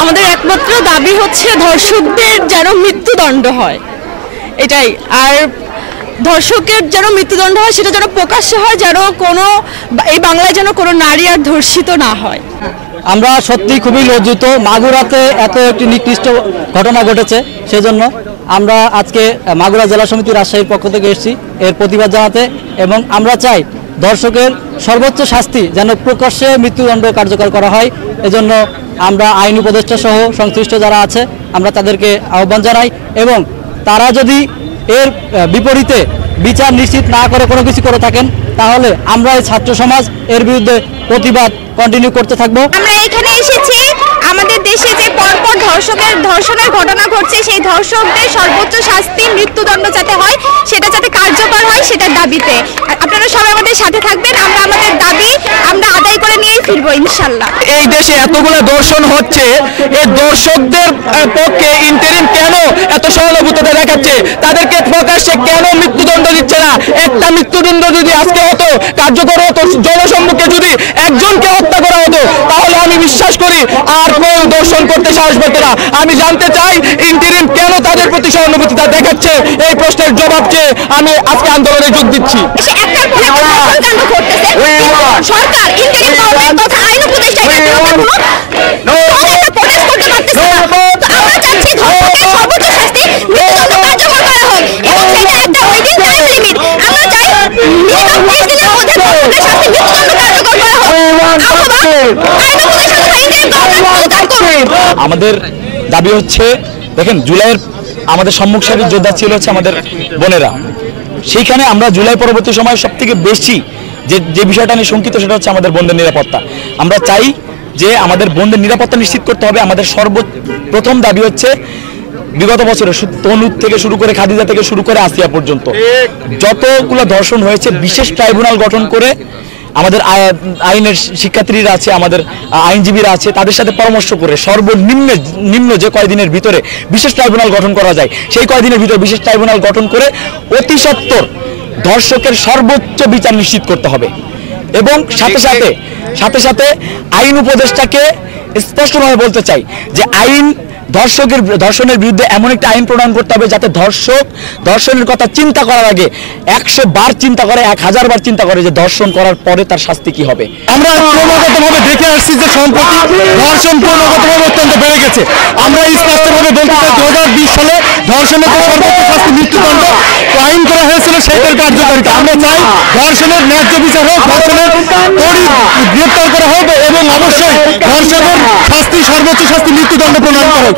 আমাদের একমাত্র দাবি হচ্ছে ধর্ষকদের যেন মৃত্যুদণ্ড হয়, এটাই। আর ধর্ষকের যেন মৃত্যুদণ্ড হয় সেটা যেন প্রকাশ্য হয়, যেন কোনো এই বাংলায় যেন কোনো নারী আর ধর্ষিত না হয়। আমরা সত্যি খুবই লজ্জিত, মাগুরাতে এত একটি নিকৃষ্ট ঘটনা ঘটেছে, সেজন্য আমরা আজকে মাগুরা জেলা সমিতি রাজশাহীর পক্ষ থেকে এসেছি এর প্রতিবাদ জানাতে। এবং আমরা চাই ধর্ষকের সর্বোচ্চ শাস্তি যেন প্রকাশ্যে মৃত্যুদণ্ড কার্যকর করা হয়। এজন্য আমরা আইন উপদেষ্টা সহ সংশ্লিষ্ট যারা আছে আমরা তাদেরকে আহ্বান জানাই, এবং তারা যদি এর বিপরীতে বিচার নিশ্চিত না করে কোনো কিছু করে থাকেন তাহলে আমরা এই ছাত্র সমাজ এর বিরুদ্ধে প্রতিবাদ কন্টিনিউ করতে থাকবো। আমরা এখানে এসেছি আমাদের দেশে যে পরপর ধর্ষণের ঘটনা ঘটছে সেই ধর্ষকদের সর্বোচ্চ শাস্তি মৃত্যুদণ্ড যাতে হয়, সেটা যাতে কার্যকর হয় সেটার দাবিতে। আপনারা সবাই আমাদের সাথে থাকবেন, আমরা আমাদের দাবি আমরা আদায় করে নিয়েই ফিরবো ইনশাল্লাহ। এই দেশে এতগুলো দর্শন হচ্ছে, এই দর্শকদের পক্ষে ইন্টারিম কেন এত সহানুভূতিতা দেখাচ্ছে? তাদেরকে প্রকাশ্যে কেন মৃত্যুদণ্ড দিচ্ছে না? একটা মৃত্যুদণ্ড যদি আজকে হতো, কার্যকর হতো, জনসম্মুখে যদি একজনকে হত্যা করা হতো তাহলে আমি বিশ্বাস করি আর কেউ দর্শন করতে সাহস পেত না। আমি জানতে চাই ইন্টারিম কেন তাদের প্রতি সহানুভূতিতা দেখাচ্ছে? এই প্রশ্নের জবাব চেয়ে আমি আজকে আন্দোলনে যোগ দিচ্ছি। সরকার ইন্টারিম গভর্নমেন্ট তথা আইন উপদেষ্টা আমরা চাচ্ছি ধর্ষকের সর্বোচ্চ শাস্তি মৃত্যুদণ্ড কার্যকর করা হোক, এবং সেটা একটা উইদিন টাইম লিমিট। আমরা চাই মিনিমাম 30 দিনের মধ্যে ধর্ষকের শাস্তি মৃত্যুদণ্ড কার্যকর করা হোক, অথবা আইন উপদেষ্টা তথা ইন্টারিম গভর্নমেন্ট পদত্যাগ করুন। আমাদের দাবি হচ্ছে, দেখেন জুলাইয়ের আমাদের সম্মুখ সারির যোদ্ধা ছিল হচ্ছে আমাদের বোনেরা। সেইখানে আমরা জুলাই পরবর্তী সময়ে সব থেকে বেশি যে বিষয়টা নিয়ে শঙ্কিত সেটা হচ্ছে আমাদের বোনদের নিরাপত্তা। আমরা চাই যে আমাদের বোনদের নিরাপত্তা নিশ্চিত করতে হবে। আমাদের সর্বপ্রথম দাবি হচ্ছে বিগত বছরে তনু থেকে শুরু করে খাদিজা থেকে শুরু করে আসিয়া পর্যন্ত যতগুলো ধর্ষণ হয়েছে বিশেষ ট্রাইব্যুনাল গঠন করে আমাদের আইনের শিক্ষার্থীরা আছে, আমাদের আইনজীবীরা আছে, তাদের সাথে পরামর্শ করে সর্বনিম্ন যে কয়দিনের ভিতরে বিশেষ ট্রাইব্যুনাল গঠন করা যায় সেই কয়দিনের ভিতরে বিশেষ ট্রাইব্যুনাল গঠন করে অতি সত্বর ধর্ষকের সর্বোচ্চ বিচার নিশ্চিত করতে হবে। এবং সাথে সাথে আইন উপদেষ্টাকে স্পষ্টভাবে বলতে চাই যে ধর্ষণের বিরুদ্ধে এমন একটা আইন প্রণয়ন করতে হবে যাতে ধর্ষণের কথা চিন্তা করার আগে 100 বার চিন্তা করে, 1000 বার চিন্তা করে যে ধর্ষণ করার পরে তার শাস্তি কি হবে। আমরা ক্রমাগতভাবে দেখে আসছি যে সম্প্রতি ধর্ষণ ক্রমাগতভাবে অত্যন্ত বেড়ে গেছে। আমরা স্পষ্টভাবে বলতে চাই 2020 সালে ধর্ষণের সর্বোচ্চ শাস্তি মৃত্যুদণ্ড আইন করা হয়েছিল, সেটার কার্যকারিতা। আমরা চাই ধর্ষণের ন্যায্য বিচার হোক, ধর্ষণের গ্রেপ্তার করা হোক, এবং অবশ্যই ধর্ষণের শাস্তি সর্বোচ্চ শাস্তি মৃত্যুদণ্ড প্রণয়ন করা হোক।